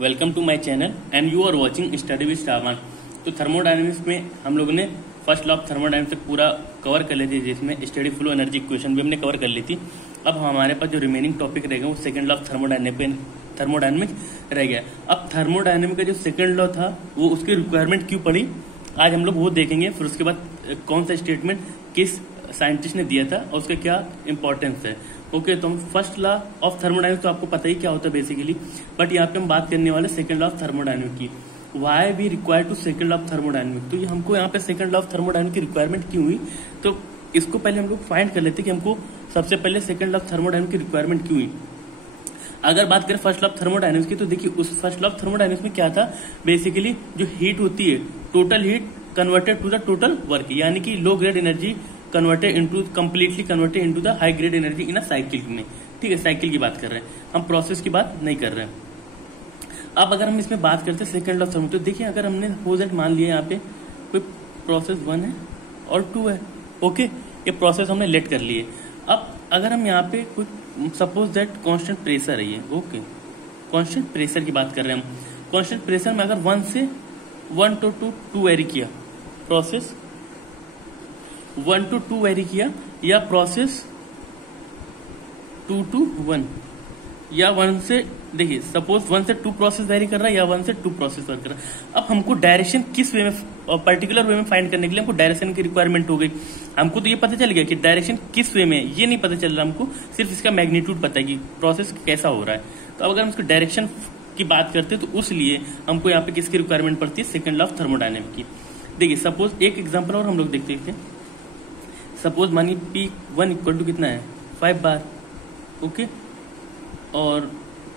Welcome to my channel and you are watching study with Shravan. तो thermodynamics में हम लोगों ने फर्स्ट लॉ ऑफ थर्मोडायनेमिक्स तक पूरा कवर कर लेते, जिसमें स्टडी फ्लो एनर्जी इक्वेशन भी हमने कवर कर ली थी। अब हमारे पास जो रिमेनिंग टॉपिक रहेगा वो सेकंड लॉ ऑफ थर्मोडायनेमिक्स रह गया। अब थर्मोडायनेमिक का जो सेकंड लॉ था वो उसकी रिक्वायरमेंट क्यों पड़ी, आज हम लोग वो देखेंगे। फिर उसके बाद कौन सा स्टेटमेंट किस साइंटिस्ट ने दिया था और उसका क्या इंपॉर्टेंस है। ओके, तो फर्स्ट लॉ ऑफ थर्मोडायनेमिक्स तो आपको पता ही क्या होता है बेसिकली, बट यहाँ पे हम बात करने वाले सेकंड लॉ ऑफ थर्मोडायनेमिक्स की। Why we require to second law of thermodynamics, तो ये हमको यहाँ पे सेकंड लॉ ऑफ थर्मोडायनेमिक्स की रिक्वायरमेंट क्यों हुई, तो इसको पहले हम लोग फाइंड कर लेते कि हमको सबसे पहले सेकंड लॉ ऑफ थर्मोडायनेमिक्स की रिक्वायरमेंट क्यों हुई। अगर बात करें फर्स्ट लॉ ऑफ थर्मोडायनेमिक्स की, तो देखिए उस फर्स्ट लॉ ऑफ थर्मोडायनेमिक्स में क्या था, बेसिकली जो हीट होती है, total heat converted to the total work, यानी कि low grade energy completely converted into the high grade energy in a cycle में। ठीक है, साइकिल की बात कर रहे हैं हम, प्रोसेस की बात नहीं कर रहे हैं। अब अगर हम इसमें बात करते हैं सेकंड लॉ ऑफ थर्मोडायनेमिक्स, तो देखिए अगर हमने सपोज दैट मान लिया यहाँ पे कोई प्रोसेस 1 है और 2 है। ओके, ये प्रोसेस हमने लेट कर लिए। अब अगर हम यहाँ पे कोई सपोज दैट कांस्टेंट प्रेशर है ये, ओके कांस्टेंट प्रेशर की बात कर रहे हैं हम। कांस्टेंट प्रेशर में अगर 1 से 1 to 2 वेरी किया, प्रोसेस 1 to 2 वेरी किया, या प्रोसेस 2 to 1, या 1 से, देखिए सपोज 1 से 2 प्रोसेस वेरी कर रहा है या 1 से 2 प्रोसेस वेरी कर रहा है। अब हमको डायरेक्शन किस वे में, पर्टिकुलर वे में फाइंड करने के लिए हमको डायरेक्शन की रिक्वायरमेंट हो गई। हमको तो ये पता चल गया कि डायरेक्शन किस वे में, ये नहीं पता चल रहा हमको, सिर्फ इसका मैग्नीट्यूड पता है कि प्रोसेस कैसा हो रहा है। तो अब अगर हम इसको डायरेक्शन की बात करते हैं तो उसलिए हमको यहाँ पे किसकी रिक्वायरमेंट पड़ती है, सेकंड लॉ ऑफ थर्मोडायनेमिक्स की। देखिए सपोज एक एग्जांपल और हम लोग देखते हैं। सपोज मानिए P1 इक्वल टू कितना है 5 बार, ओके, और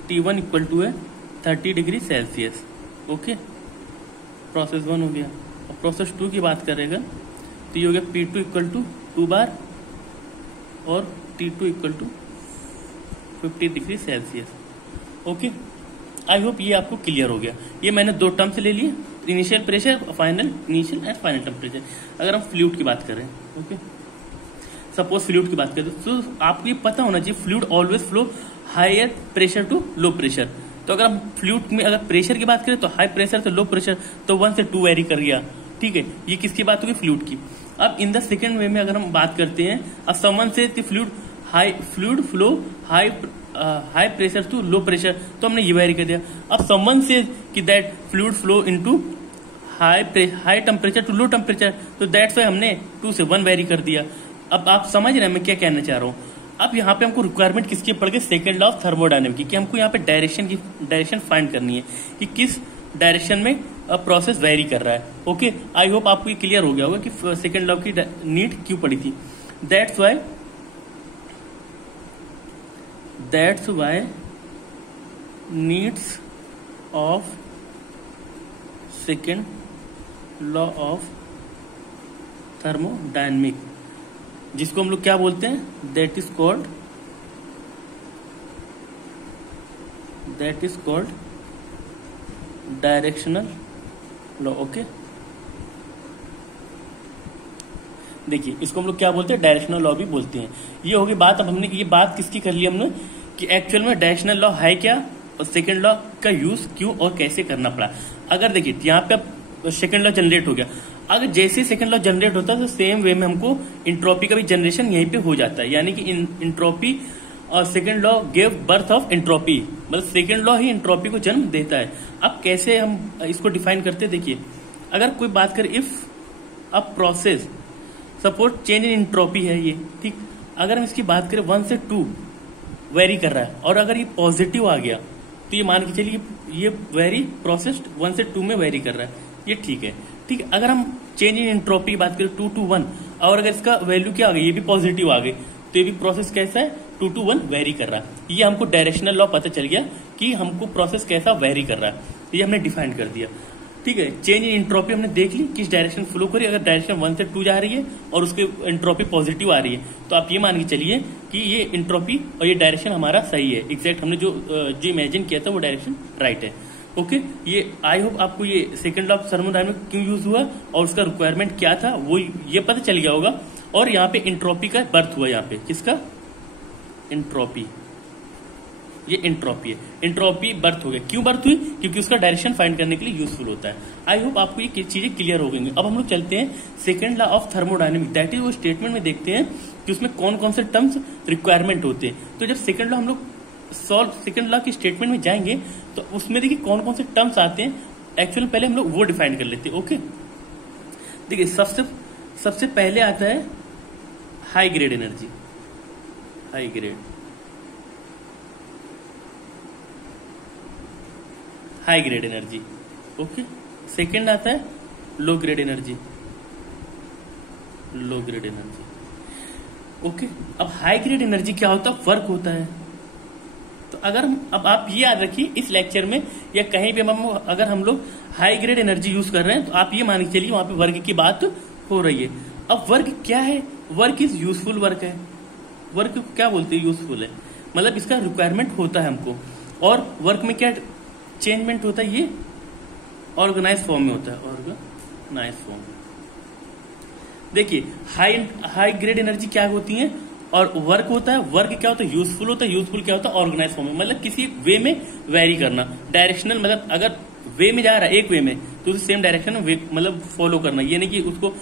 T1 इक्वल टू है 30 डिग्री सेल्सियस। ओके, प्रोसेस 1 हो गया। और प्रोसेस 2 की बात करेगा तो ये हो गया P2 इक्वल टू 2 बार और T2 equal to 50 degree Celsius. Okay, I hope ये आपको क्लियर हो गया। ये मैंने 2 टर्म्स ले लिए, initial pressure, initial and final temperature. अगर हम फ्लूइड की बात करें, ओके, सपोज फ्लूइड की बात करें तो आपको ये पता होना चाहिए fluid always flow higher pressure to low pressure. तो अगर हम फ्लूइड में अगर प्रेशर की बात करें तो हाई प्रेशर से लो प्रेशर, तो 1 से 2 वेरी कर गया। ठीक है, ये किसकी बात होगी, फ्लूइड की। अब इन द सेकेंड वे में अगर हम बात करते हैं, अब समवन से fluid flow high pressure to low pressure, तो हमने ये वेरी कर दिया। अब समवन से कि that fluid flow into high temperature to low temperature, तो दैट्स वाई हमने 2 से 1 वेरी कर दिया। अब आप समझ रहे हैं मैं क्या कहना चाह रहा हूं। अब यहाँ पे हमको रिक्वायरमेंट किसकी पड़ गई, सेकंड लॉ ऑफ थर्मोडायनेमिक्स की, कि हमको यहाँ पे डायरेक्शन फाइंड करनी है कि किस डायरेक्शन में प्रोसेस वेरी कर रहा है। ओके, आई होप आपको ये क्लियर हो गया होगा कि सेकंड लॉ की नीड क्यों पड़ी थी। That's why needs of second law of thermodynamics, जिसको हम लोग क्या बोलते हैं, that is called directional law. Okay, देखिए इसको हम लोग क्या बोलते हैं, डायरेक्शनल लॉ भी बोलते हैं। ये होगी बात। अब हमने ये बात किसकी कर ली हमने, कि एक्चुअल में डायरेक्शनल लॉ है क्या और सेकंड लॉ का यूज क्यों और कैसे करना पड़ा। अगर देखिए यहाँ पे सेकंड लॉ जनरेट हो गया, अगर जैसे सेकंड लॉ जनरेट होता है तो सेम वे में हमको इंट्रोपी का भी जनरेशन यहीं पे हो जाता है, यानी कि इंट्रोपी और second law give birth of entropy, मतलब सेकंड लॉ ही इंट्रोपी को जन्म देता है। अब कैसे हम इसको डिफाइन करते हैं, देखिए अगर कोई बात करे, if a process suppose change in entropy है ये, ठीक, अगर हम इसकी बात करें 1 से 2 वेरी कर रहा है और अगर ये पॉजिटिव आ गया तो ये मान के चलिए ये वेरी प्रोसेस 1 से 2 में वेरी कर रहा है, ये ठीक है। ठीक है, अगर हम चेंज इन एंट्रोपी की बात करें 2 to 1 और अगर इसका वैल्यू क्या आ गई, ये भी पॉजिटिव आ गई, तो ये भी प्रोसेस कैसा है, 2 to 1 वेरी कर रहा है। ये हमको डायरेक्शनल लॉ पता चल गया कि हमको प्रोसेस कैसा वेरी कर रहा है, ये हमने डिफाइन कर दिया। ठीक है, चेंज इन एंट्रोपी हमने देख ली किस डायरेक्शन फ्लो करी। अगर डायरेक्शन 1 से 2 जा रही है और उसके एंट्रोपी पॉजिटिव आ रही है, तो आप ये मान के चलिए कि ये एंट्रोपी और ये डायरेक्शन हमारा सही है, एग्जैक्ट हमने जो इमेजिन किया था वो डायरेक्शन राइट है। ओके, ये आई होप आपको ये सेकंड लॉ ऑफ थर्मोडायनेमिक्स क्यों यूज हुआ और उसका रिक्वायरमेंट क्या था वो ये पता चल गया होगा। और यहाँ पे एंट्रोपी का बर्थ हुआ, यहाँ पे किसका, एंट्रोपी। ये एंट्रोपी है। एंट्रोपी बर्थ हो गया, क्यों बर्थ हुई? क्योंकि उसका डायरेक्शन फाइंड करने के लिए यूजफुल होता है। आई होप आपको ये चीजें क्लियर हो गई। अब हम लोग चलते हैं second law of thermodynamics, that is वो स्टेटमेंट में देखते हैं कि उसमें कौन कौन से टर्म्स रिक्वायरमेंट होते हैं। तो जब सेकंड लॉ हम लोग सेकंड लॉ की स्टेटमेंट में जाएंगे तो उसमें देखिए कौन कौन से टर्म्स आते हैं। एक्चुअली पहले हम लोग वो डिफाइन कर लेते हैं। ओके, देखिए सबसे पहले आता है high grade energy, high grade energy. Okay, second आता है लो ग्रेड एनर्जी, ओके। अब हाई ग्रेड एनर्जी क्या होता है? वर्क होता है। तो अब आप ये याद रखिए इस लेक्चर में या कहीं भी अगर हम लोग हाई ग्रेड एनर्जी यूज कर रहे हैं तो आप ये मान के चलिए वहां पे वर्क की बात हो रही है। अब वर्क क्या है? वर्क इज यूजफुल वर्क है। वर्क को क्या बोलते हैं? यूजफुल है, मतलब इसका रिक्वायरमेंट होता है हमको। और वर्क में क्या चेंजमेंट होता है? ये ऑर्गेनाइज फॉर्म में होता है, ऑर्गेनाइज फॉर्म। देखिए हाई ग्रेड एनर्जी क्या होती है और वर्क होता है। वर्क क्या होता है? यूजफुल होता है। यूजफुल क्या होता है? ऑर्गेनाइज फॉर्म में, मतलब किसी वे में वेरी करना, डायरेक्शनल, मतलब अगर वे में जा रहा है एक वे में तो उसे सेम डायरेक्शन में मतलब फॉलो करना, ये नहीं कि उसको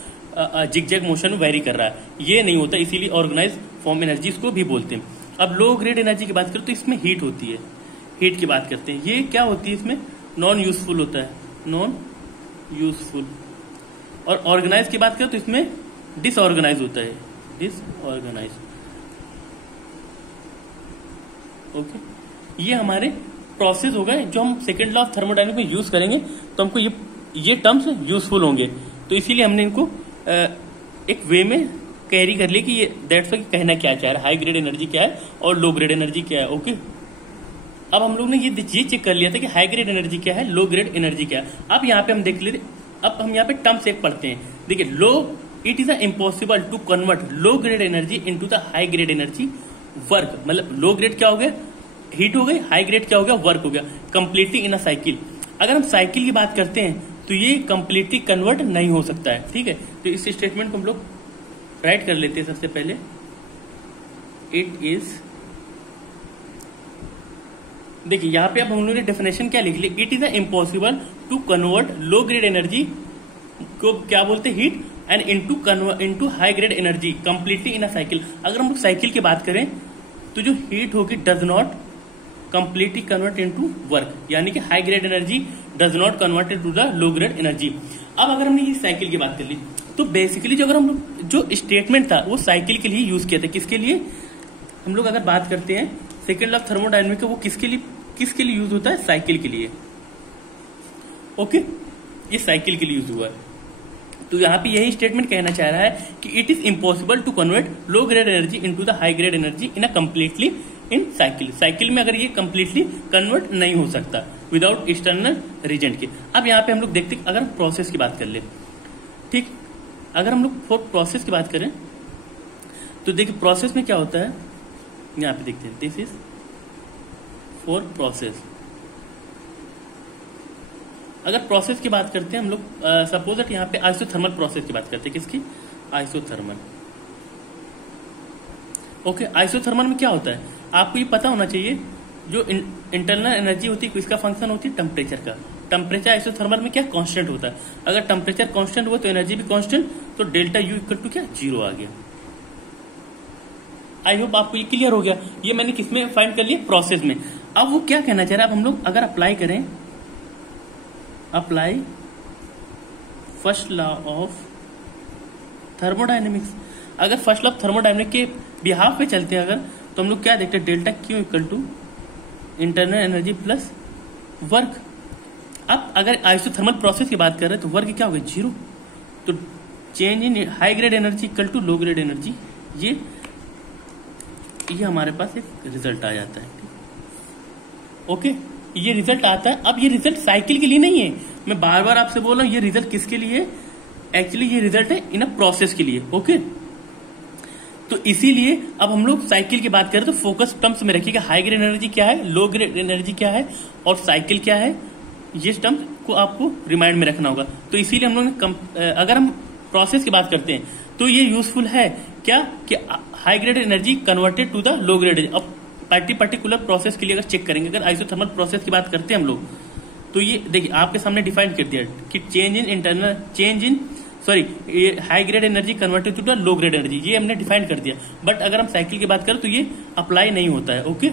जिगजैग मोशन में वेरी कर रहा है, ये नहीं होता। इसीलिए ऑर्गेनाइज फॉर्म एनर्जी इसको भी बोलते हैं। अब लो ग्रेड एनर्जी की बात करें तो इसमें हीट होती है, हीट की बात करते हैं। ये क्या होती है? इसमें नॉन यूजफुल होता है, नॉन यूजफुल। और ऑर्गेनाइज की बात करें तो इसमें डिसऑर्गेनाइज होता है, डिसऑर्गेनाइज। ओके, ये हमारे प्रोसेस हो गए जो हम सेकेंड लॉ ऑफ थर्मोडायनेमिक्स में यूज करेंगे तो हमको ये टर्म्स यूजफुल होंगे। तो इसीलिए हमने इनको एक वे में कैरी कर लिया कि ये दैट्स व्हाई कहना क्या चाह रहा है, हाई ग्रेड एनर्जी क्या है और लो ग्रेड एनर्जी क्या है। ओके, अब हम लोग ने ये चेक कर लिया था कि हाई ग्रेड एनर्जी क्या है, लो ग्रेड एनर्जी क्या है। अब यहाँ पे हम देख लेते, अब हम यहाँ पे टर्म्स एक पढ़ते हैं। देखिए, low it is impossible to convert low grade energy into the high grade energy work. मतलब लो ग्रेड क्या हो गया? हीट हो गई। हाई ग्रेड क्या हो गया? वर्क हो गया। Completely in a cycle. अगर हम साइकिल की बात करते हैं तो ये कंप्लीटली कन्वर्ट नहीं हो सकता है। ठीक है, तो इस स्टेटमेंट को हम लोग राइट कर लेते हैं। सबसे पहले इट इज, देखिए यहां पे अब हम लोगों ने डेफिनेशन क्या लिख ली? It is impossible to convert low grade energy को क्या बोलते हैं? Heat and into high grade energy completely in a cycle. अगर हम लोग साइकिल की बात करें तो जो हीट होगी does not completely convert into work, यानी कि high grade energy does not convert into the low grade energy. अब अगर हमने ये साइकिल की बात कर ली तो बेसिकली जो अगर हम लोग जो स्टेटमेंट था वो साइकिल के लिए यूज किया था। किसके लिए? हम लोग अगर बात करते हैं सेकेंड लॉ ऑफ थर्मोडायनेमिक्स का, वो किसके लिए यूज होता है? साइकिल के लिए। ओके, ये साइकिल के लिए यूज हुआ है। तो यहाँ पे यही स्टेटमेंट कहना चाह रहा है कि it is impossible to convert low grade energy into the high grade energy in a completely in cycle. Cycle में अगर ये कंप्लीटली कन्वर्ट नहीं हो सकता विदाउट एक्सटर्नल रीजेंट के। अब यहाँ पे हम लोग देखते अगर प्रोसेस की बात कर ले, ठीक, अगर हम लोग फॉर प्रोसेस की बात करें तो देखिए प्रोसेस में क्या होता है, यहाँ पे देखते हैं। This is for process. अगर प्रोसेस की बात करते हैं हम लोग, सपोज दैट यहाँ पे आइसोथर्मल प्रोसेस की बात करते हैं। किसकी? आइसोथर्मल। ओके, आइसोथर्मल में क्या होता है आपको ये पता होना चाहिए। जो इंटरनल एनर्जी होती है इसका फंक्शन होती है टेम्परेचर का। टेम्परेचर आइसोथर्मल में क्या? कांस्टेंट होता है। अगर टेम्परेचर कांस्टेंट हुआ तो एनर्जी भी कांस्टेंट, तो डेल्टा यू इक्वल टू क्या? 0 आ गया। आई होप आपको ये क्लियर हो गया। ये मैंने किसमें फाइंड कर लिया? प्रोसेस में। अब वो क्या कहना चाह रहा है, अब हम लोग अगर अप्लाई करें, apply first law of thermodynamics. अगर फर्स्ट लॉ ऑफ थर्मोडायनेमिक्स के बिहाफ पे चलते हैं अगर, तो हम लोग क्या देखते हैं? Delta Q equal to internal energy plus work. अब अगर आइसोथर्मल प्रोसेस की बात कर रहे हैं तो वर्क क्या होगा? 0। तो change in high grade energy equal to low grade energy, ये हमारे पास एक रिजल्ट आ जाता है। ओके, ये रिजल्ट आता है। अब ये रिजल्ट साइकिल के लिए नहीं है, मैं बार बार आपसे बोल रहा हूं ये रिजल्ट किसके लिए? एक्चुअली ये रिजल्ट है इन अ प्रोसेस के लिए। ओके, तो इसीलिए अब हम लोग साइकिल की बात करें तो फोकस टर्म्स में रखिएगा। हाई ग्रेड एनर्जी क्या है, लो ग्रेड एनर्जी क्या है और साइकिल क्या है, ये टर्म्स को आपको रिमाइंड में रखना होगा। तो इसीलिए हम लोग ने अगर हम प्रोसेस की बात करते हैं तो ये यूजफुल है क्या कि high grade energy converted to the low grade. अब पर्टिकुलर प्रोसेस के लिए अगर चेक करेंगे, अगर आइसोथर्मल प्रोसेस की बात करते हैं हम लोग, तो ये देखिए आपके सामने डिफाइन कर दिया कि high grade energy converted to low grade energy, ये हमने डिफाइन कर दिया। बट अगर हम साइकिल की बात करें तो ये अप्लाई नहीं होता है। ओके,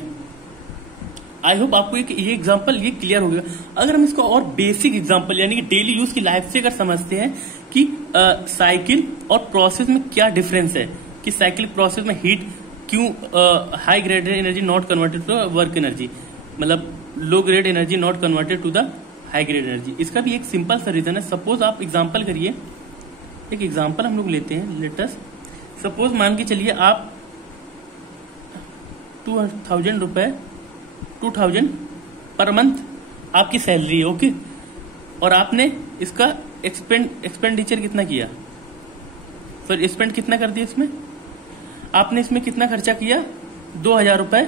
आई होप आपको ये एग्जांपल ये क्लियर हो गया। अगर हम इसको और बेसिक एग्जांपल यानी कि डेली यूज की लाइफ से अगर समझते हैं कि साइकिल और प्रोसेस में क्या डिफरेंस है, कि साइकिल प्रोसेस में हीट क्यों high grade energy not converted to work energy, मतलब low grade energy not converted to the high grade energy, इसका भी एक सिंपल सा रीजन है। सपोज आप एग्जांपल करिए, एक एग्जांपल हम लोग लेते हैं, लेटस सपोज मान के चलिए आप 2000 रुपए 2000 पर मंथ आपकी सैलरी है। ओके, और आपने इसका एक्सपेंडिचर कितना किया, फिर स्पेंड कितना कर दिया, इसमें आपने इसमें कितना खर्चा किया, 2000 रुपए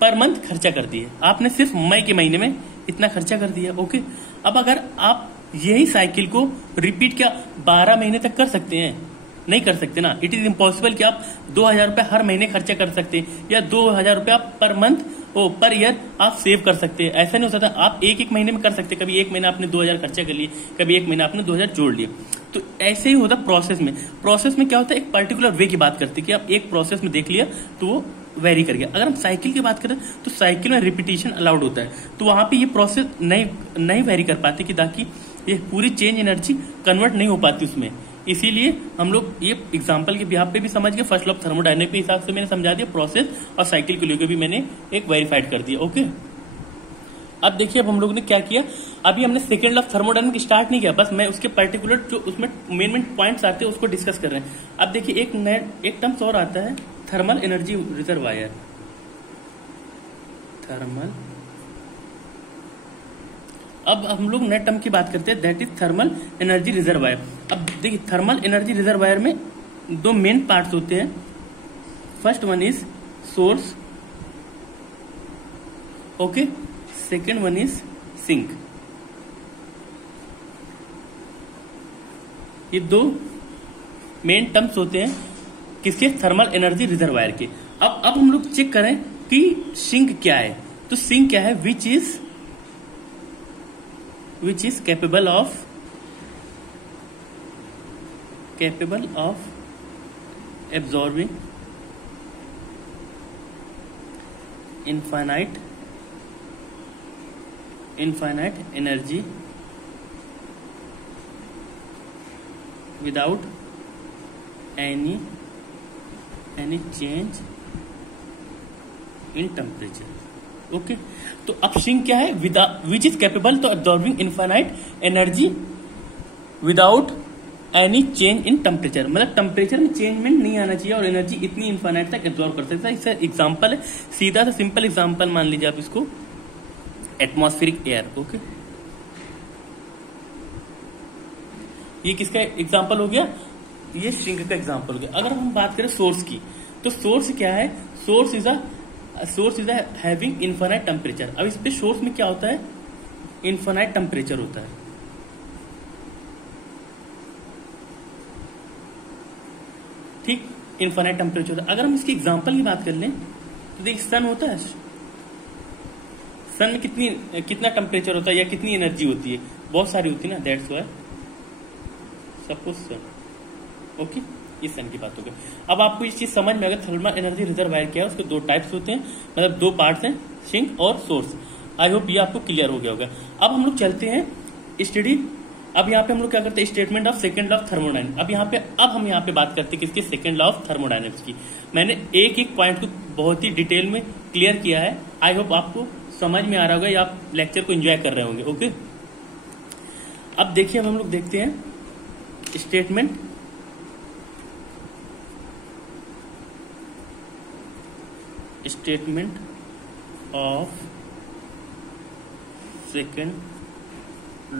पर मंथ खर्चा कर दिए आपने, सिर्फ मई के महीने में इतना खर्चा कर दिया। ओके, अब अगर आप यही साइकिल को रिपीट क्या 12 महीने तक कर सकते हैं? नहीं कर सकते ना, इट इज इम्पॉसिबल कि आप 2000 रुपए हर महीने खर्चा कर सकते हैं, या 2000 रुपए आप पर मंथ पर ईयर आप सेव कर सकते हैं। ऐसा नहीं हो सकता, आप एक महीने में कर सकते हैं। कभी एक महीना आपने 2000 खर्चा कर लिए, कभी एक महीना आपने 2000 जोड़ लिए। तो ऐसे ही होता प्रोसेस में। प्रोसेस में क्या होता है, एक पर्टिकुलर वे की बात करते हैं कि आप एक प्रोसेस में देख लिया तो वो वेरी कर गया। अगर हम साइकिल की बात करें तो साइकिल में रिपीटिशन अलाउड होता है, तो वहां पे ये प्रोसेस नहीं वेरी कर पाती, कि ताकि ये पूरी चेंज एनर्जी कन्वर्ट नहीं हो पाती उसमें। इसीलिए हम लोग ये एग्जांपल के बिहाफ पे भी समझ गए, फर्स्ट लॉ ऑफ थर्मोडायनेमिक्स के हिसाब से मैंने समझा दिया प्रोसेस, और साइकिल को लेकर भी मैंने एक वेरीफाइड कर दिया। ओके, अब देखिए अब हम लोग ने क्या किया, अभी हमने second law of thermodynamics start नहीं किया, बस मैं उसके पर्टिकुलर जो उसमें मेन पॉइंट्स आते हैं उसको डिस्कस कर रहे हैं। अब देखिए एक टर्म्स और आता है, थर्मल एनर्जी रिजर्वायर। थर्मल, अब हम लोग नेट टर्म की बात करते हैं, that is thermal energy reservoir. अब देखिए थर्मल एनर्जी रिजर्वायर में दो मेन पार्ट्स होते हैं। First one is source, okay, second one is sink. ये दो मेन टर्म्स होते हैं किसके, थर्मल एनर्जी रिजर्वायर के। अब हम लोग चेक करें कि सिंक क्या है, तो सिंक क्या है, which is capable of absorbing infinite energy without any change in temperature। Okay, तो अब सिंक क्या है, which is capable to absorbing infinite energy without any change in temperature, मतलब टेम्परेचर में चेंजमेंट नहीं आना चाहिए और एनर्जी इतनी इनफाइनाइट तक एब्जॉर्ब कर सकता है। इसका एग्जांपल है, सीधा सा सिंपल एग्जांपल मान लीजिए आप इसको, एटमॉस्फेरिक एयर। ओके, ये किसका एग्जांपल हो गया, ये सिंक का एग्जांपल हो गया। अगर हम बात करें सोर्स की, तो सोर्स क्या है, source is having infinite temperature. अब इस पे सोर्स में क्या होता है, इनफाइनाइट टेम्परेचर होता है। ठीक, इनफाइनाइट टेम्परेचर होता है। अगर हम इसकी एग्जांपल की बात कर लें तो देखिए सन होता है, सन में कितना टेम्परेचर होता है या कितनी एनर्जी होती है, बहुत सारी होती है ना, that's why suppose sun. Okay, इस सन की बात हो गई। अब आपको इस चीज समझ में, अगर थर्मल एनर्जी रिजर्वायर क्या है, उसके दो टाइप्स होते हैं, मतलब दो पार्ट्स हैं, सिंक और सोर्स। आई होप ये आपको क्लियर हो गया होगा। अब हम लोग चलते हैं स्टडी, अब यहाँ पे हम लोग क्या करते हैं, statement of second law of thermodynamics. अब हम यहाँ पे बात करते हैं किसकी, सेकंड लॉ ऑफ थर्मोडायनेमिक्स की। मैंने एक पॉइंट को बहुत ही डिटेल में क्लियर किया है, आई होप आपको समझ में आ रहा होगा या आप लेक्चर को एंजॉय कर रहे होंगे। ओके, अब देखिए अब हम लोग देखते हैं statement of second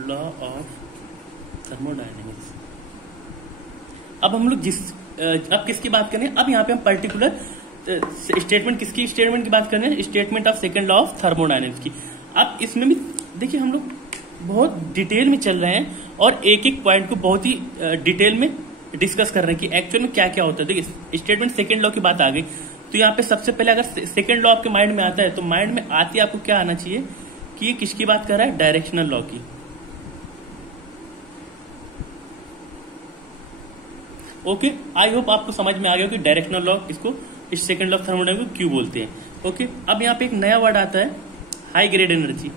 law of thermodynamics. अब हम लोग अब किसकी बात करें, अब यहाँ पे हम पर्टिकुलर स्टेटमेंट की बात कर रहे हैं, statement of second law of thermodynamics की। अब इसमें भी देखिए हम लोग बहुत डिटेल में चल रहे हैं और एक पॉइंट को बहुत ही डिटेल में डिस्कस कर रहे हैं कि एक्चुअल में क्या क्या होता है। देखिए स्टेटमेंट सेकंड लॉ की बात आ गई तो यहाँ पे सबसे पहले अगर सेकेंड लॉ आपके माइंड में आता है तो माइंड में आती आपको क्या आना चाहिए कि ये किसकी बात कर रहा है, डायरेक्शनल लॉ की। ओके, आई होप आपको समझ में आ गया कि डायरेक्शनल लॉ इसको, इस सेकंड लॉ ऑफ थर्मोडायनेमिक्स को क्यों बोलते हैं। ओके, अब यहाँ पे एक नया वर्ड आता है high grade energy,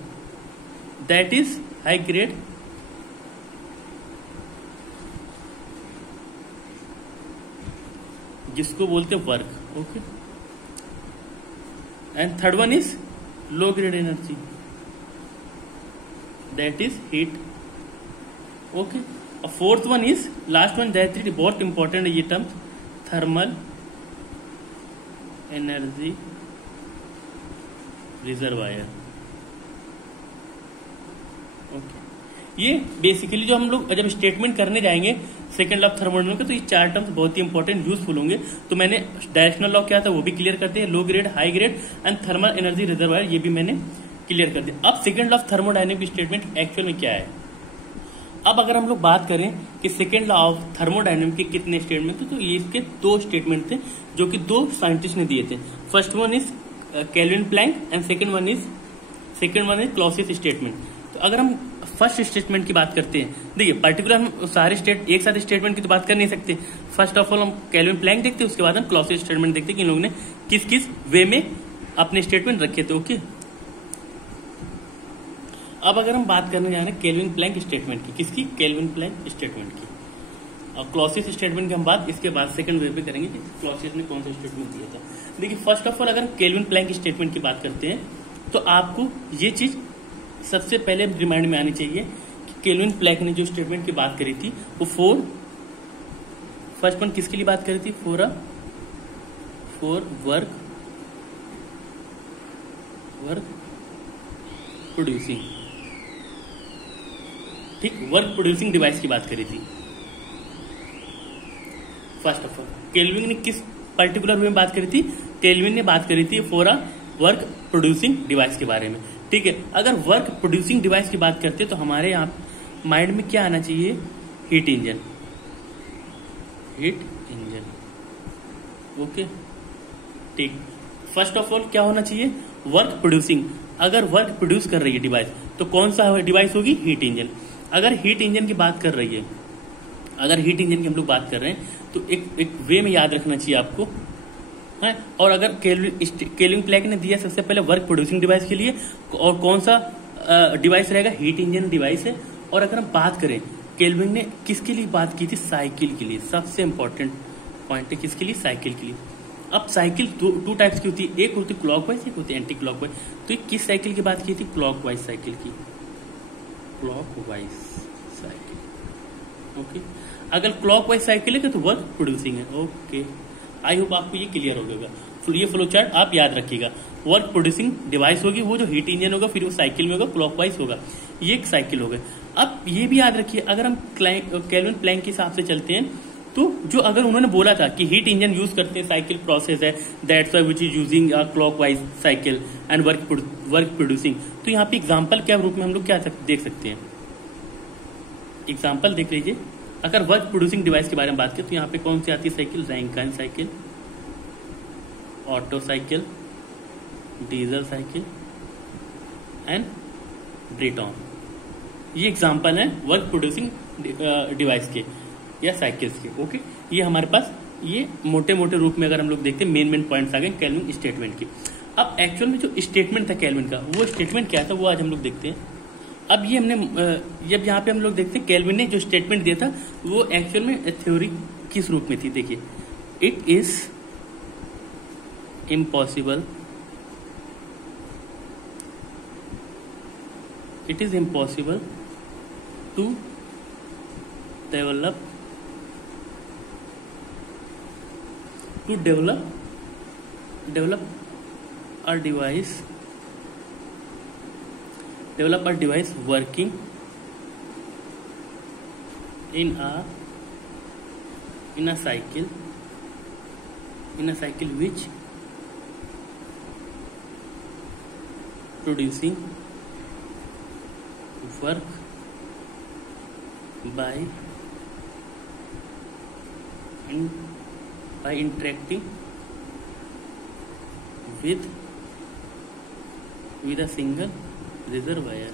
that is high grade जिसको बोलते हैं work. Okay, and third one is low grade energy, that is heat. Okay, और fourth one is last one, that is बहुत इंपॉर्टेंट ये term, thermal energy reservoir. Okay, ये basically जो हम लोग जब स्टेटमेंट करने जाएंगे सेकंड लॉ ऑफ थर्मोडायनेमिक्स का, तो ये चार टर्म्स बहुत ही इंपॉर्टेंट यूजफुल होंगे। तो मैंने डायरेक्शनल लॉ क्या था वो भी क्लियर करते हैं, low grade, high grade and thermal energy reservoir, ये भी मैंने क्लियर कर दिया। अब second law of thermodynamic statement actual में क्या है। अब अगर हम लोग बात करें कि सेकेंड लॉ ऑफ थर्मोडायनेमिक्स के कितने स्टेटमेंट थे, तो ये इसके दो स्टेटमेंट थे जो कि दो साइंटिस्ट ने दिए थे। First one is Kelvin Planck and second one is Clausius statement. तो अगर हम फर्स्ट स्टेटमेंट की बात करते हैं, देखिए पर्टिकुलर हम सारे एक साथ स्टेटमेंट की तो बात कर नहीं सकते। फर्स्ट ऑफ ऑल हम केल्विन प्लैंक देखते हैं, उसके बाद हम क्लॉसियस स्टेटमेंट देखते हैं कि इन लोगों ने किस किस वे में अपने स्टेटमेंट रखे थे। ओके, अब अगर हम बात करने जा रहे हैं केल्विन प्लैंक स्टेटमेंट की, किसकी, केल्विन प्लैंक स्टेटमेंट की, और क्लॉसियस स्टेटमेंट की हम बात इसके बाद सेकंड वे पे करेंगे कि क्लॉसियस ने कौन सा स्टेटमेंट दिया था। देखिए फर्स्ट ऑफ ऑल अगर केल्विन प्लैंक स्टेटमेंट की बात करते हैं तो आपको ये चीज सबसे पहले रिमाइंड में आनी चाहिए कि केल्विन प्लैंक ने जो स्टेटमेंट की बात करी थी वो फर्स्ट वन किसके लिए बात करी थी, फॉर वर्क प्रोड्यूसिंग, ठीक, वर्क प्रोड्यूसिंग डिवाइस की बात करी थी। फर्स्ट ऑफ ऑल केल्विन ने किस पर्टिकुलर में बात करी थी, केल्विन ने बात करी थी for a work producing device के बारे में। ठीक है, अगर वर्क प्रोड्यूसिंग डिवाइस की बात करते हैं तो हमारे यहाँ माइंड में क्या आना चाहिए, हीट इंजन। ओके, ठीक, फर्स्ट ऑफ ऑल क्या होना चाहिए, वर्क प्रोड्यूसिंग। अगर वर्क प्रोड्यूस कर रही है डिवाइस तो कौन सा डिवाइस होगी, हीट इंजन। अगर हीट इंजन की बात कर रही है, अगर हीट इंजन की हम लोग बात कर रहे हैं तो एक वे में याद रखना चाहिए आपको है। और अगर केल्विन प्लैंक ने दिया सबसे पहले वर्क प्रोड्यूसिंग डिवाइस के लिए, और कौन सा डिवाइस रहेगा, हीट इंजन डिवाइस है। और अगर हम बात करें केल्विन ने किसके लिए बात की थी, साइकिल के लिए। सबसे इंपॉर्टेंट पॉइंट है किसके लिए, साइकिल के लिए। अब साइकिल टू टाइप्स की होती है, एक होती है क्लॉकवाइज, एक होती है एंटी क्लॉकवाइज। तो ये किस साइकिल की बात की थी, क्लॉकवाइज साइकिल की, क्लॉकवाइज साइकिल। ओके, अगर क्लॉकवाइज साइकिल है तो वर्क प्रोड्यूसिंग है। ओके, आई होप आपको ये क्लियर हो गया। ये फ्लो चार्ट आप याद रखिएगा, वर्क प्रोड्यूसिंग डिवाइस होगी वो जो हीट इंजन होगा, फिर वो साइकिल में होगा, क्लॉकवाइज होगा, ये एक साइकिल हो गया। अब ये भी याद रखिए, अगर हम केल्विन प्लैंक के हिसाब से चलते हैं तो जो अगर उन्होंने बोला था कि हीट इंजन यूज करते हैं, साइकिल प्रोसेस है, that's why which is using a clockwise cycle and work producing, तो यहाँ पे एग्जांपल क्या रूप में हम लोग क्या देख सकते हैं, एग्जांपल देख लीजिए। अगर वर्क प्रोड्यूसिंग डिवाइस के बारे में बात करें तो यहाँ पे कौन सी आती है cycle, Rankine cycle, auto cycle, diesel cycle and Brayton. ये एग्जांपल है वर्क प्रोड्यूसिंग डिवाइस के या साइकिल्स के। ओके, ये हमारे पास ये मोटे मोटे रूप में अगर हम लोग देखते हैं मेन पॉइंट्स आ गए केल्विन स्टेटमेंट के। अब एक्चुअल में जो स्टेटमेंट था केल्विन का, वो स्टेटमेंट क्या था वो आज हम लोग देखते हैं। अब ये हमने जब यहाँ पे हम लोग देखते हैं केल्विन ने जो स्टेटमेंट दिया था वो एक्चुअल में थ्योरी किस रूप में थी, देखिए, it is impossible to develop a device working in a cycle which producing work by interacting with a single reservoir.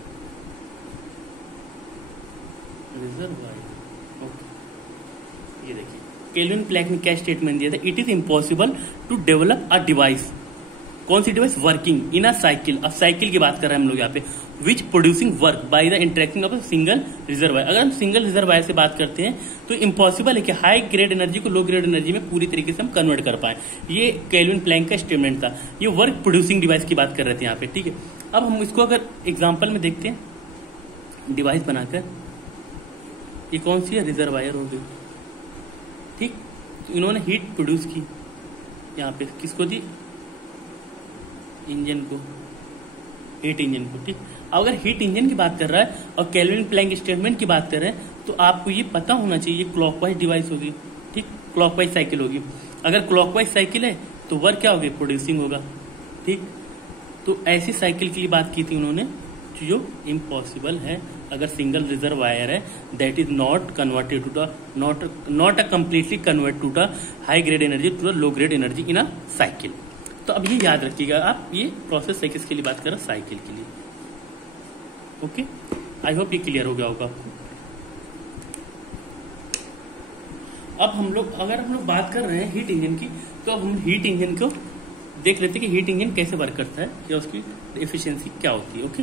Okay, ये देखिए केल्विन प्लैंक ने क्या स्टेटमेंट दिया था, it is impossible to develop a device, कौन सी device, working in a cycle, अब cycle की बात कर रहे हैं हम लोग यहाँ पे, which producing work by the interacting of a single reservoir. अगर हम सिंगल रिजर्वायर से बात करते हैं तो इम्पॉसिबल है कि हाई ग्रेड एनर्जी को लो ग्रेड एनर्जी में पूरी तरीके से हम कन्वर्ट कर पाए। ये केल्विन प्लैंक का स्टेटमेंट था, ये वर्क प्रोड्यूसिंग डिवाइस की बात कर रहे थे यहाँ पे, ठीक है। अब हम इसको अगर एग्जाम्पल में देखते हैं, डिवाइस बनाकर, ये कौन सी है, रिजर्वायर हो गई, ठीक। तो इन्होंने हीट प्रोड्यूस की यहाँ पे, किसको दी, इंजन को, हीट इंजन को, ठीक। अगर हीट इंजन की बात कर रहा है और केल्विन प्लैंक स्टेटमेंट की बात कर रहे हैं तो आपको ये पता होना चाहिए क्लॉकवाइज डिवाइस होगी, ठीक, क्लॉकवाइज साइकिल होगी। अगर क्लॉकवाइज साइकिल है तो वर्क क्या होगी, प्रोड्यूसिंग होगा, ठीक। तो ऐसी साइकिल की बात की थी उन्होंने जो इम्पॉसिबल है अगर सिंगल रिजर्वायर है, that is not converted to the not a completely convert to the high grade energy to the low grade energy in a cycle. तो अब ये याद रखिएगा आप, ये प्रोसेस है किसके लिए बात कर रहे हैं, साइकिल के लिए। ओके, आई होप ये क्लियर हो गया होगा आपको। अब अगर हम लोग बात कर रहे हैं हीट इंजन की, तो अब हम हीट इंजन को देख लेते हैं कि हीट इंजन कैसे वर्क करता है या उसकी एफिशिएंसी क्या होती है। ओके,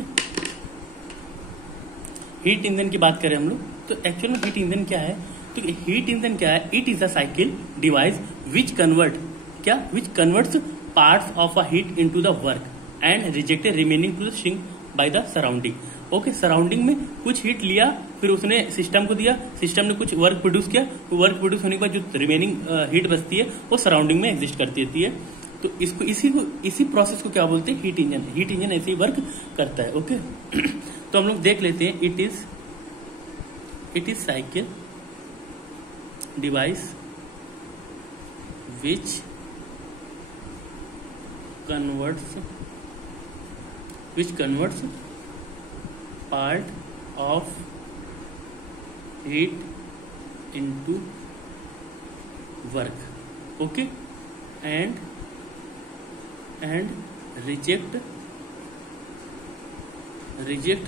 हीट इंजन की बात करें हम लोग तो एक्चुअल में हीट इंजन क्या है, तो हीट इंजन क्या है, it is a cycle device which converts parts of a heat into the work and rejected remaining to the sink by the surrounding. Okay, surrounding में कुछ हीट लिया, फिर उसने सिस्टम को दिया, सिस्टम ने कुछ वर्क प्रोड्यूस किया, वो वर्क प्रोड्यूस होने के बाद जो रिमेनिंग हीट बचती है वो सराउंडिंग में एग्जिस्ट करती रहती है। तो इसी प्रोसेस को क्या बोलते हैं, हीट इंजन। हीट इंजन ऐसे ही वर्क करता है। ओके तो हम लोग देख लेते हैं, it is cycle device which converts part of heat into work, okay, and reject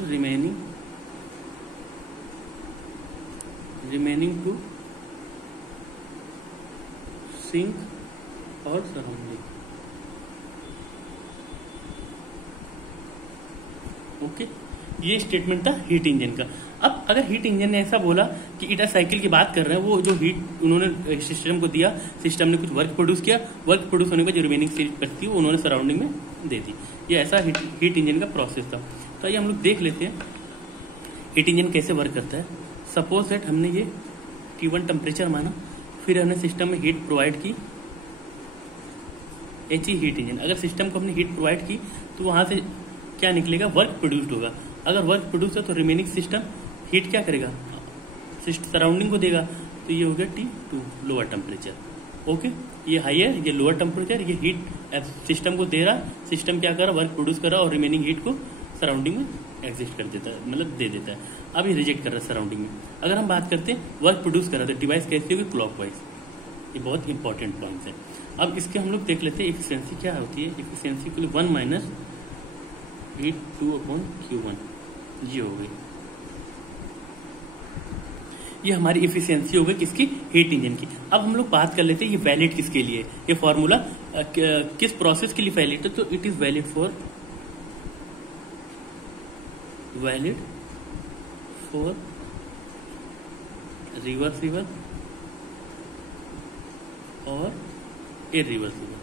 remaining to sink और सराउंडिंग। ओके, ये स्टेटमेंट था हीट इंजन का। अब अगर हीट इंजन ने ऐसा बोला कि इटा साइकिल की बात कर रहे हैं, वो जो हीट उन्होंने सिस्टम को दिया, सिस्टम ने कुछ वर्क प्रोड्यूस किया, वर्क प्रोड्यूस होने के बाद जो रिमेनिंग चीज बचती है वो उन्होंने सराउंडिंग में दे दी। ये ऐसा हीट इंजन का प्रोसेस था। तो ये हम लोग देख लेते हैं हीट इंजन कैसे वर्क करता है। सपोज दैट हमने ये T1 टेम्परेचर माना, फिर हमने सिस्टम में हीट प्रोवाइड की, HE हीट इंजन। अगर सिस्टम को हमने हीट प्रोवाइड की तो वहां से क्या निकलेगा, वर्क प्रोड्यूस्ड होगा। अगर वर्क प्रोड्यूस है तो रिमेनिंग सिस्टम हीट क्या करेगा, सराउंडिंग को देगा। तो ये हो गया T2 लोअर टेम्परेचर। ओके, ये हाई है, ये लोअर टेम्परेचर, ये हीट सिस्टम को दे रहा, सिस्टम क्या कर रहा, वर्क प्रोड्यूस कर रहा और रिमेनिंग हीट को सराउंडिंग में एग्जिस्ट कर देता है, मतलब दे देता है। अब ये रिजेक्ट कर रहा है सराउंडिंग में। अगर हम बात करते हैं वर्क प्रोड्यूस कर रहा है, डिवाइस कैसी होगी, क्लॉकवाइज। ये बहुत इंपॉर्टेंट पॉइंट है। अब इसके हम लोग देख लेते हैं एफिशिएंसी क्या होती है। एफिशिएंसी के लिए 1 माइनस हीट 2/Q1 ये हो गई। ये हमारी एफिशिएंसी हो गई किसकी, हीट इंजन की। अब हम लोग बात कर लेते हैं ये वैलिड किसके लिए, ये फॉर्मूला किस प्रोसेस के लिए वैलिड है। तो it is valid for reversible और इरिवर्सिबल।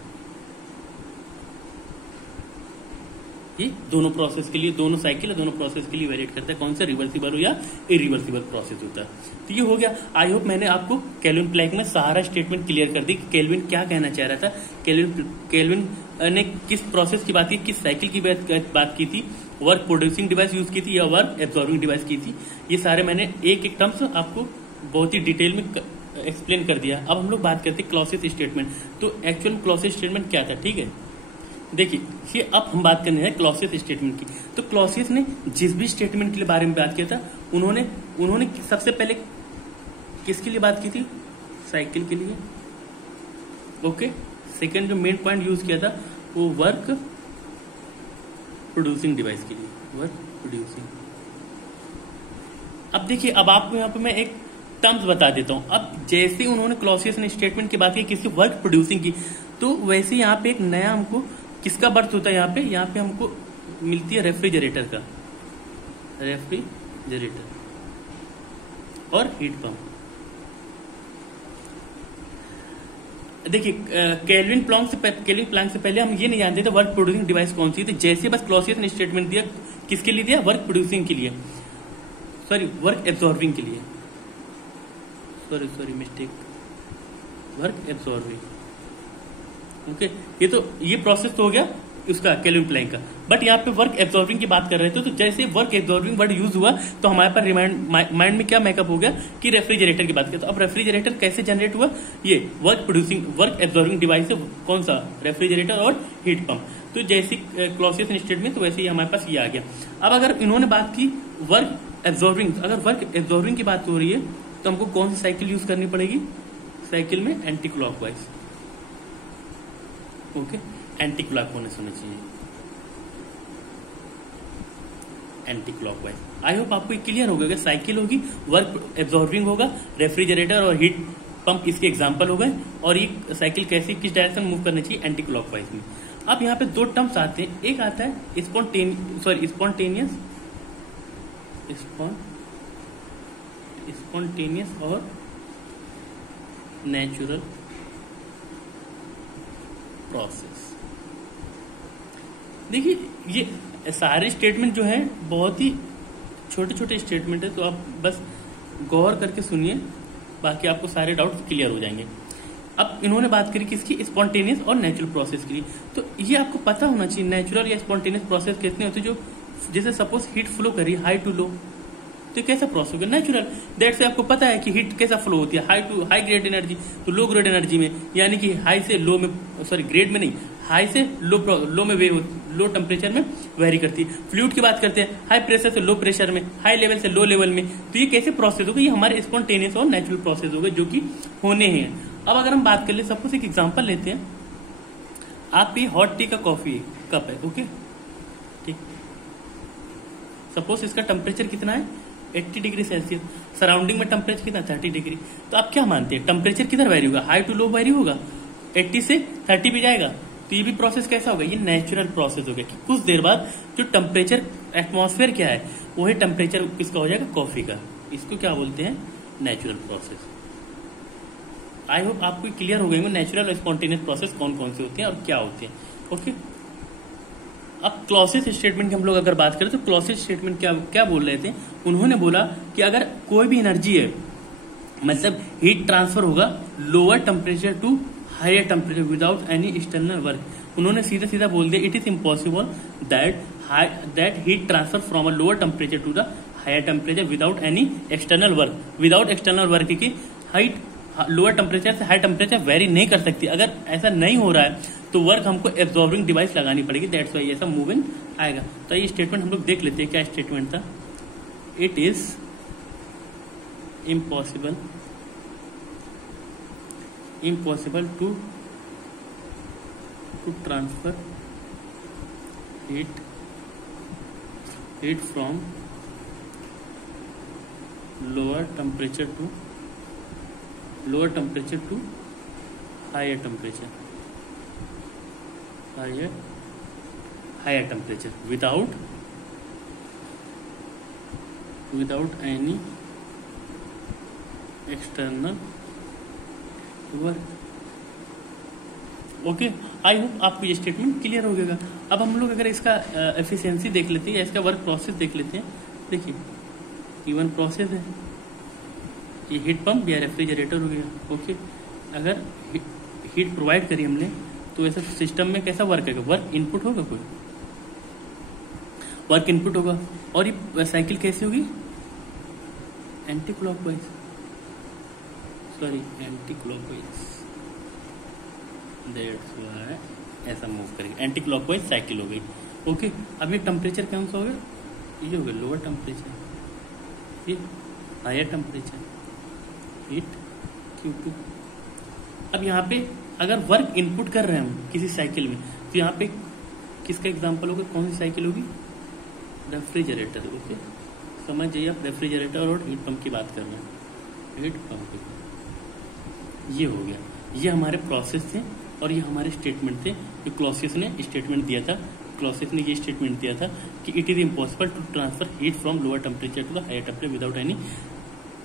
ये दोनों प्रोसेस के लिए, दोनों साइकिल है, दोनों प्रोसेस के लिए वैलिड करता है, कौन सा, रिवर्सिबल हो या इरिवर्सिबल प्रोसेस होता है। तो ये हो गया। आई होप मैंने आपको केल्विन प्लैंक में सारा स्टेटमेंट क्लियर कर दी कि केल्विन क्या कहना चाह रहा था। केल्विन ने किस प्रोसेस की बात की, किस साइकिल की बात की थी, वर्क प्रोड्यूसिंग डिवाइस यूज की थी या वर्क एब्जॉर्बिंग डिवाइस की थी। ये सारे मैंने एक एक टर्म्स आपको बहुत ही डिटेल में एक्सप्लेन कर दिया। अब हम लोग बात करते हैं क्लॉसेस स्टेटमेंट। तो एक्चुअल क्लॉसेस स्टेटमेंट क्या था, ठीक है। देखिए, ये अब हम बात करने हैं क्लॉसेस स्टेटमेंट की। तो क्लॉसेस ने जिस भी स्टेटमेंट के बारे में बात किया था, उन्होंने सबसे पहले किसके लिए बात की थी, साइकिल के लिए। ओके, सेकंड जो मेन पॉइंट यूज किया था वो वर्क प्रोड्यूसिंग डिवाइस के लिए, वर्क प्रोड्यूसिंग। अब देखिए, अब आपको यहाँ पे मैं एक टर्म्स बता देता हूं। अब जैसे उन्होंने क्लॉसियस ने स्टेटमेंट की बात की किसी वर्क प्रोड्यूसिंग की, तो वैसे यहाँ पे एक नया हमको किसका बर्थ होता है, यहाँ पे हमको मिलती है रेफ्रिजरेटर का, रेफ्रिजरेटर और हीट पंप। देखिए, केल्विन प्लैंक से पहले हम ये नहीं जानते थे वर्क प्रोड्यूसिंग डिवाइस कौन सी थी। जैसे बस क्लॉसियस ने स्टेटमेंट दिया, किसके लिए दिया, वर्क प्रोड्यूसिंग के लिए, सॉरी वर्क एब्जॉर्बिंग के लिए, sorry mistake, work absorbing. Okay, ये प्रोसेस तो हो गया उसका केल्विन प्लैंक का। बट यहाँ पे वर्क एब्जॉर्बिंग की बात कर रहे थे, तो जैसे वर्क एब्जॉर्बिंग वर्ड यूज हुआ तो हमारे पास माइंड में क्या मेकअप हो गया कि रेफ्रिजरेटर की बात करें। तो अब रेफ्रिजरेटर कैसे जनरेट हुआ, ये work producing work absorbing device है, कौन सा, रेफ्रिजरेटर और हीट पंप। तो जैसे क्लॉसियस स्टेटमेंट, तो वैसे ही हमारे पास ये आ गया। अब अगर इन्होंने बात की वर्क एब्जॉर्बिंग, अगर वर्क एब्जॉर्बिंग की बात हो रही है तो हमको कौन सी साइकिल यूज करनी पड़ेगी, साइकिल में anti clockwise. Okay, anti clock होने होना चाहिए, एंटी क्लॉकवाइज। आई होप आपको क्लियर हो गया। साइकिल होगी, वर्क एब्जॉर्बिंग होगा, रेफ्रिजरेटर और हीट पंप इसके एग्जांपल हो गए, और ये साइकिल कैसे किस डायरेक्शन मूव करनी चाहिए, एंटी क्लॉकवाइज में। अब यहाँ पे दो टर्म्स आते हैं, एक आता है स्पॉन्टेनियस और नेचुरल प्रोसेस। देखिए, ये सारे स्टेटमेंट जो है बहुत ही छोटे छोटे स्टेटमेंट है, तो आप बस गौर करके सुनिए, बाकी आपको सारे डाउट क्लियर हो जाएंगे। अब इन्होंने बात करी किसकी, स्पॉन्टेनियस और नेचुरल प्रोसेस की। तो ये आपको पता होना चाहिए नेचुरल या स्पॉन्टेनियस प्रोसेस कितने होते हैं। जो जैसे सपोज हीट फ्लो करी हाई टू लो, तो कैसा प्रोसेस होगा, नेचुरल। दैट से आपको पता है कि हीट कैसा फ्लो होती है, हाई ग्रेड एनर्जी तो लो ग्रेड एनर्जी में, यानी कि हाई से लो में, सॉरी ग्रेड में नहीं, हाई से लो में लो टेम्परेचर में वेरी करती है। फ्लूइड की बात करते हैं, हाई प्रेशर से लो प्रेशर में, हाई लेवल से लो लेवल में। तो ये कैसे प्रोसेस होगा, ये हमारे स्पॉन्टेनियस और नेचुरल प्रोसेस होगा जो कि होने हैं। अब अगर हम बात कर ले, सपोज एक एग्जांपल लेते हैं, आप ये हॉट टी का कॉफी कप है, ओके ठीक, सपोज इसका टेम्परेचर कितना है 80 डिग्री सेल्सियस, सराउंडिंग में टेम्परेचर कितना 30 डिग्री। तो आप क्या मानते हैं टेम्परेचर किधर वेरी होगा, हाई टू लो वेरी होगा, 80 से 30 भी जाएगा। तो ये भी प्रोसेस कैसा होगा, ये नेचुरल प्रोसेस होगा कि कुछ देर बाद जो टेम्परेचर एटमॉस्फेयर क्या है वही टेम्परेचर किसका हो जाएगा, कॉफी का। इसको क्या बोलते हैं, नेचुरल प्रोसेस। आई होप आपको क्लियर हो गए नेचुरल और स्पॉन्टेनियस प्रोसेस कौन कौन से होते हैं और क्या होते हैं। ओके, अब क्लॉसियस स्टेटमेंट की हम लोग अगर बात करें तो क्लॉसियस स्टेटमेंट क्या बोल रहे थे, उन्होंने बोला कि अगर कोई भी एनर्जी है, मतलब हीट ट्रांसफर होगा lower temperature to higher temperature without any external work. उन्होंने सीधा सीधा बोल दिया, it is impossible that heat transfer from a lower temperature to the higher temperature without any external work. Without external work की heat lower temperature से high temperature वेरी नहीं कर सकती। अगर ऐसा नहीं हो रहा है तो वर्क हमको एब्जॉर्बिंग डिवाइस लगानी पड़ेगी, दैट्स वाई ऐसा मूवमेंट आएगा। तो ये स्टेटमेंट हम लोग देख लेते हैं क्या स्टेटमेंट था। It is impossible to transfer heat from lower temperature to higher temperature without any external work. Okay, I hope आपको ये स्टेटमेंट क्लियर हो गया। अब हम लोग अगर इसका एफिशिएंसी देख लेते हैं या इसका वर्क प्रोसेस देख लेते हैं। देखिए, इवन प्रोसेस है, ये हीट पंप या रेफ्रिजरेटर हो गया। ओके, अगर हीट प्रोवाइड करी हमने तो ऐसा सिस्टम में कैसा वर्क है, वर्क इनपुट होगा, कोई वर्क इनपुट होगा। और ये साइकिल कैसे होगी, एंटी क्लॉकवाइज, ऐसा मूव करेगी, एंटी क्लॉकवाइज साइकिल हो गई। ओके, अब ये टेम्परेचर कौन सा हो गया, ये हो गया लोअर टेम्परेचर, ये हायर टेम्परेचर हीट Q2। अब यहाँ पे अगर वर्क इनपुट कर रहे हैं हम किसी साइकिल में, तो यहाँ पे किसका एग्जाम्पल होगा, कौन सी साइकिल होगी, रेफ्रिजरेटर। ओके, समझ जाइए आप, रेफ्रिजरेटर और हीट पंप की बात कर रहे हैं, हीट पंप की। ये हो गया, ये हमारे प्रोसेस थे और ये हमारे स्टेटमेंट थे। जो क्लॉसियस ने स्टेटमेंट दिया था, क्लॉसियस ने ये स्टेटमेंट दिया था कि it is impossible to transfer heat from lower temperature to the higher temperature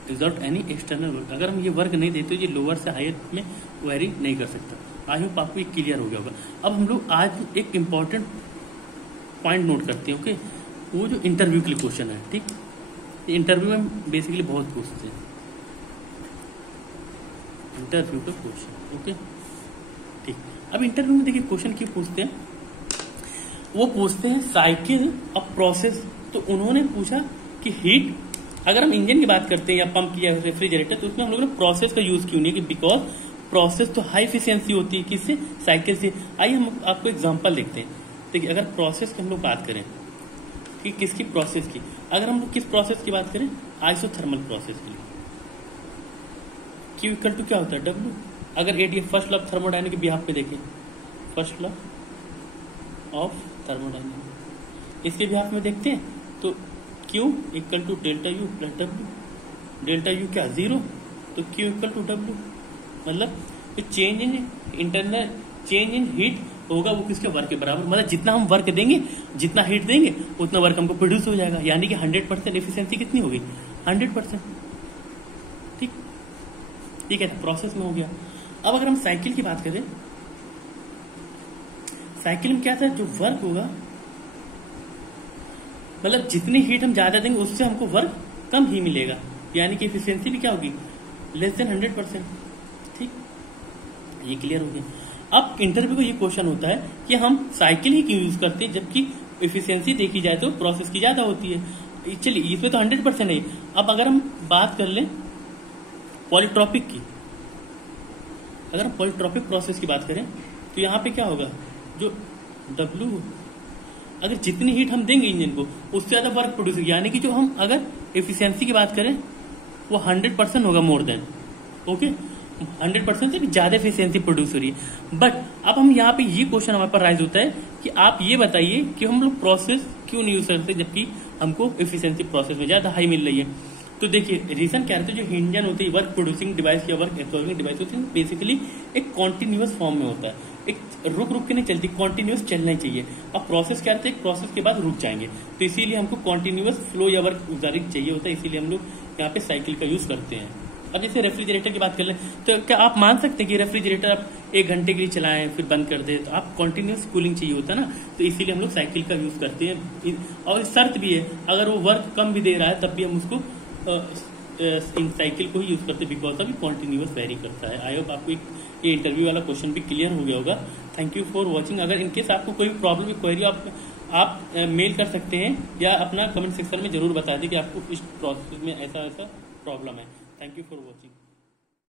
without any external work. अगर हम ये वर्क नहीं देते, ये लोअर से हायर में वेरी नहीं कर सकता। आई होप आपको ये क्लियर हो गया होगा। अब हम लोग आज एक इम्पॉर्टेंट पॉइंट नोट करते हैं। ओके, वो जो इंटरव्यू के लिए क्वेश्चन है, ठीक, ये इंटरव्यू में बेसिकली बहुत पूछते हैं, इंटरव्यू का क्वेश्चन। ओके, ठीक। अब इंटरव्यू में देखिए क्वेश्चन क्यों पूछते हैं, वो पूछते हैं साइकिल ऑफ प्रोसेस। तो उन्होंने पूछा कि हीट, अगर हम इंजन की बात करते हैं या पंप की या रेफ्रिजरेटर, तो उसमें हम लोग ने प्रोसेस का यूज क्यों नहीं है, कि बिकॉज प्रोसेस तो हाई एफिशिएंसी होती है, किससे, साइकिल से। आइए हम आपको एग्जांपल देखते हैं। देखिए, अगर प्रोसेस की हम लोग बात करें कि किसकी प्रोसेस की, अगर हम लोग किस प्रोसेस की बात करें, आइसोथर्मल प्रोसेस की, Q इक्वल टू क्या होता है, W। अगर at first law of thermodynamics के बिहाफ पे देखें, फर्स्ट लॉ ऑफ थर्मोडायनेमिक्स, इसके बिहाफ में देखते हैं तो Q equal to delta U plus W। Delta U क्या, 0, तो Q इक्वल टू W। मतलब change in internal, change in heat होगा वो किसके, वर्क के बराबर। मतलब जितना हम वर्क देंगे, जितना हीट देंगे, उतना वर्क हमको प्रोड्यूस हो जाएगा। यानी कि 100% एफिशिएंसी कितनी होगी, 100%। ठीक, ठीक है, प्रोसेस में हो गया। अब अगर हम साइकिल की बात करें, साइकिल में क्या था, जो वर्क होगा, मतलब जितनी हीट हम ज्यादा देंगे उससे हमको वर्क कम ही मिलेगा। यानी कि एफिशिएंसी भी क्या होगी, लेस देन 100%। ठीक, ये क्लियर हो गया। अब इंटरव्यू का ये क्वेश्चन होता है कि हम साइकिल ही क्यों यूज करते हैं, जबकि एफिशिएंसी देखी जाए तो प्रोसेस की ज्यादा होती है। चलिए, इसमें तो 100% है। अब अगर हम बात कर लें पॉलीट्रॉपिक की, अगर हम पॉलीट्रॉपिक प्रोसेस की बात करें, तो यहाँ पे क्या होगा, जो W, अगर जितनी हीट हम देंगे इंजन को, उससे ज्यादा वर्क प्रोड्यूस होगा। यानी कि जो हम अगर एफिशिएंसी की बात करें, वो 100% होगा, मोर देन। ओके, 100% से भी ज्यादा एफिशिएंसी प्रोड्यूस हो रही है। बट अब हम यहाँ पे ये क्वेश्चन हमारे पास राइज होता है कि आप ये बताइए कि हम लोग प्रोसेस क्यों नहीं यूज करते, जबकि हमको एफिशिएंसी प्रोसेस में ज्यादा हाई मिल रही है। तो देखिए, रीजन क्या रहता है, जो इंजन होती है, वर्क प्रोड्यूसिंग डिवाइस या वर्क एब्जॉर्बिंग डिवाइस होती है, बेसिकली एक कॉन्टिन्यूअस फॉर्म में होता है, एक रुक रुक के नहीं चलती, कॉन्टिन्यूअस चलना चाहिए। अब प्रोसेस क्या रहता है, एक प्रोसेस के बाद रुक जाएंगे, तो इसीलिए हमको कॉन्टिन्यूअस फ्लो या वर्क गुजारिश चाहिए होता है, इसीलिए हम लोग यहाँ पे साइकिल का यूज करते हैं। अब जैसे रेफ्रिजरेटर की बात कर लें, तो क्या आप मान सकते हैं कि रेफ्रिजरेटर आप 1 घंटे के लिए चलाएं फिर बंद कर दे, तो आप कॉन्टिन्यूअस कूलिंग चाहिए होता है ना, तो इसीलिए हम लोग साइकिल का यूज करते हैं। और शर्त भी है, अगर वो वर्क कम भी दे रहा है तब भी हम उसको इन साइकिल को ही यूज करते, बिकॉज अभी कॉन्टिन्यूअस वेरी करता है। आई होप आपको ये इंटरव्यू वाला क्वेश्चन भी क्लियर हो गया होगा। Thank you for watching. अगर इनकेस आपको कोई प्रॉब्लम या क्वेरी आप मेल कर सकते हैं या अपना कमेंट सेक्शन में जरूर बता दें कि आपको इस प्रोसेस में ऐसा प्रॉब्लम है। Thank you for watching.